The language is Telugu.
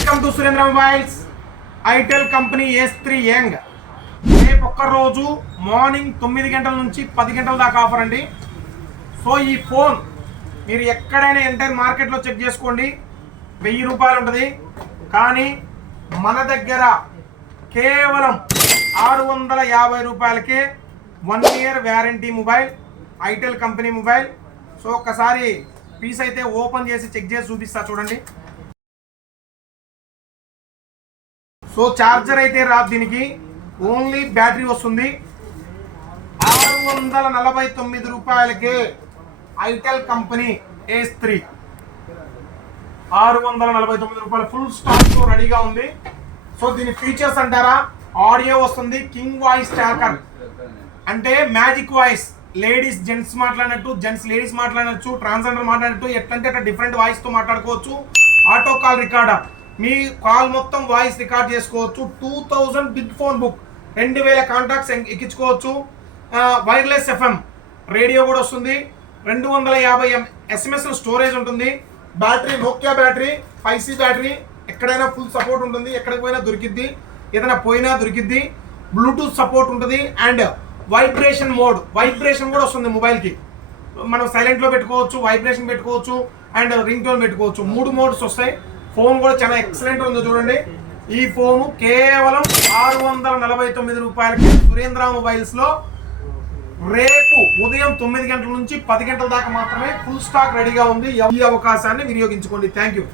Welcome to Surendra mobiles. Itel company S3 young. రేపు ఒక్కరోజు మార్నింగ్ 9 గంటల నుంచి 10 గంటల దాకా ఆఫర్ అండి. సో ఈ ఫోన్ మీరు ఎక్కడైనా ఎంటైర్ మార్కెట్లో చెక్ చేసుకోండి, 1000 రూపాయలు ఉంటుంది. కానీ మన దగ్గర కేవలం 650 రూపాయలకే 1 year warranty mobile, itel company mobile. So ఒక్కసారి పీస్ అయితే ఓపెన్ చేసి చెక్ చేసి చూపిస్తా చూడండి. సో చార్జర్ అయితే రాదు, దీనికి ఓన్లీ బ్యాటరీ వస్తుంది. 649 రూపాయలకే ఐటెల్ కంపెనీ S3 649 రూపాయలు ఫుల్ స్టాక్తో రెడీగా ఉంది. సో దీని ఫీచర్స్ అంటారా, ఆడియో వస్తుంది, కింగ్ వాయిస్ ట్రాకర్ అంటే మ్యాజిక్ వాయిస్, లేడీస్ జెంట్స్ మాట్లాడినట్టు, జెంట్స్ లేడీస్ మాట్లాడచ్చు, ట్రాన్స్జెండర్ మాట్లాడినట్టు, ఎట్లంటే అట్లా డిఫరెంట్ వాయిస్తో మాట్లాడుకోవచ్చు. ఆటో కాల్ రికార్డర్, మీ కాల్ మొత్తం వాయిస్ రికార్డ్ చేసుకోవచ్చు. 2000 బిగ్ ఫోన్ బుక్, 2000 కాంటాక్ట్స్ ఎక్కించుకోవచ్చు. వైర్లెస్ FM రేడియో కూడా వస్తుంది. 250 SMS స్టోరేజ్ ఉంటుంది. Battery Nokia battery, 5C battery, ఎక్కడైనా ఫుల్ సపోర్ట్ ఉంటుంది, ఎక్కడికి పోయినా దొరికిద్ది, ఏదైనా పోయినా దొరికిద్ది. బ్లూటూత్ సపోర్ట్ ఉంటుంది అండ్ వైబ్రేషన్ మోడ్, వైబ్రేషన్ కూడా వస్తుంది మొబైల్కి. మనం సైలెంట్లో పెట్టుకోవచ్చు, వైబ్రేషన్ పెట్టుకోవచ్చు అండ్ రింగ్ టోన్ పెట్టుకోవచ్చు. 3 మోడ్స్ వస్తాయి. ఫోన్ కూడా చాలా ఎక్సలెంట్ ఉంది చూడండి. ఈ ఫోను కేవలం 649 రూపాయలకి సురేంద్ర మొబైల్స్లో రేపు ఉదయం 9 గంటల నుంచి 10 గంటల దాకా మాత్రమే ఫుల్ స్టాక్ రెడీగా ఉంది. ఈ అవకాశాన్ని వినియోగించుకోండి. Thank you.